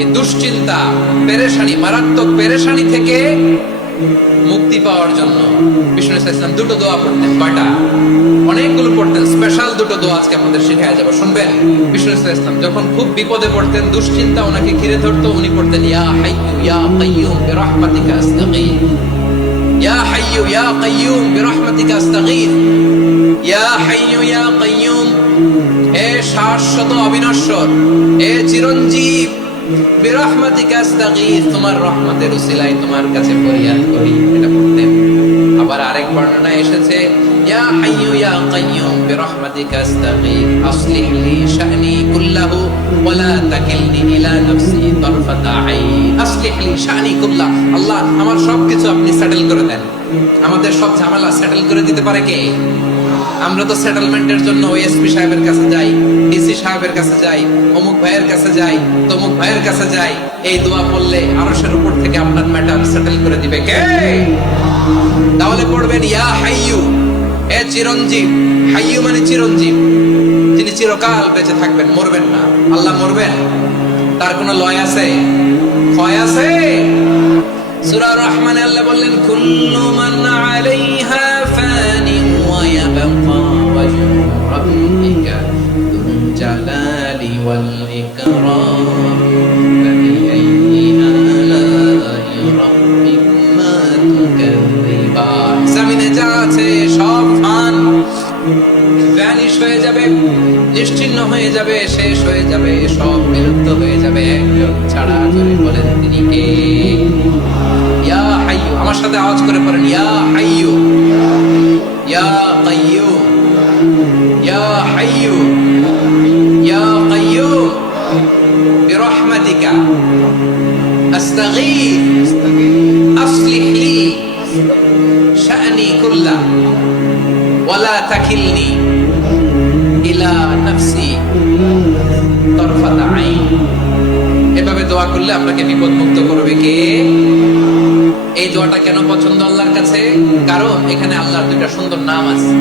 এই দুশ্চিন্তা, পেরেশানি, মারাত্মক পেরেশানি থেকে মুক্তি পাওয়ার জন্য বিষ্ণু ইসলাম দুটো দোয়া পড়তেন। কয়টা? অনেকগুলো পড়তেন। স্পেশাল দুটো দোয়া আজকে আপনাদের শেখায় যাবো, শুনবেন। বিষ্ণু ইসলাম যখন খুব বিপদে পড়তেন, দুশ্চিন্তা ওনাকে ঘিরে ধরতো, উনি পড়তেন ইয়া হাইয়্যু ইয়া কাইয়্যুম বিরহমাতিকা আস্তাগীথ, ইয়া হাইয়্যু ইয়া কাইয়্যুম বিরহমাতিকা আস্তাগীথ, ইয়া হাইয়্যু ইয়া কাইয়্যুম, হে শাশ্বত অবিনশ্বর, হে চিরঞ্জীব, বিরহমাতিকা আস্তাগীথ, তোমার রহমতের উসিলায় তোমার কাছে ফরিয়াদ করি। এটা পড়তেন। আবার আরেক বর্ণনায় এসেছে ইয়া হাইয়্যু ইয়া কাইয়্যুম বিরহমাতিকা আস্তাগীথ আসলিহ লি শা'নি কুল্লাহু ওয়া লা তাকিলনি ইলা নাফসি তারফাতা আইন। আসলিহ লি শা'নি কুল্লাহ, আল্লাহ আমার সবকিছু আপনি সেটেল করে দেন। আমাদের সব ঝামেলা সেটেল করে দিতে পারে কে? আমরা তো সেটেলমেন্টের জন্য ওএসপি সাহেবের কাছে যাই, ডিসি সাহেবের কাছে যাই, অমুক ভাইয়ের কাছে যাই, তমুক ভাইয়ের কাছে যাই। এই দোয়া পড়লে আরশের উপর থেকে আপনার ম্যাটার সেটেল করে দিবে কে? তাহলে পড়বেন ইয়া হাইয়্যু, হে চিরঞ্জীব। হাইয়্যু মানে চিরঞ্জীব, যিনি চিরকাল বেঁচে থাকবেন, মরবেন না। আল্লাহ মরবেন? তার কোনো লয় আছে? ক্ষয় আছে? সূরা রহমানে আল্লাহ বললেন কুল্লু মান আলাইহা ফানি ওয়া ইয়াবকা ওয়াজহু রাব্বিকা যুল জালালি ওয়াল ইকরাম ফাবিআইয়ি আলাই রাব্বিকুমা তুকাযযিবান। জমিনে যা আছে সব ফান, ভ্যানিশ হয়ে যাবে, নিশ্চিহ্ন হয়ে যাবে, শেষ হয়ে যাবে, সব বিলুপ্ত হয়ে যাবে, একজন ছাড়া। জোরে বলেন তিনি কে? ইয়া হাইয়্যু, আমার সাথে আওয়াজ করে পড়েন ইয়া হাইয়্যু ইয়া কাইয়্যুম ইয়া হাইয়্যু ইয়া কাইয়্যুম বিরহমাতিকা আস্তাগীথ আসলিহ লি শা'নি কুল্লাহ ওয়া লা তাকিলনি ইলা নাফসি তারফাতা আইন। এভাবে দোয়া করলে আপনাকে বিপদ মুক্ত করবে কে? এই দোয়াটা কেন পছন্দ আল্লাহর কাছে? কারণ এখানে আল্লাহর দুইটা সুন্দর নাম আছে,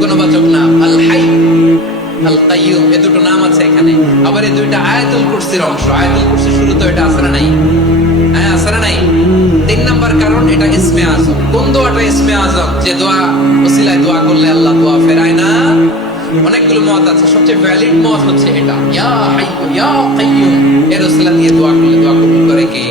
গুণবাচক নাম, আল হাই, আল কাইয়্যুম, এই দুটো নাম আছে এখানে। আবার এই দুইটা আয়াতুল কুরসির অংশ। আয়াতুল কুরসির শুরু তো এটা আছে না নাই? হ্যাঁ, আছে না নাই? 3 নাম্বার কারণ এটা ইসমে আযম। কোন দোয়াটা ইসমে আযম? যে দোয়া ওসিলায় দোয়া করলে আল্লাহ দোয়া ফেরায় না। অনেকগুলো মত আছে, সবচেয়ে ভ্যালিড মত হচ্ছে এটা, ইয়া হাইয়্যু ইয়া কাইয়্যুম। এর ওসিলা দিয়ে দোয়া করলে দোয়া কবুল করে কে?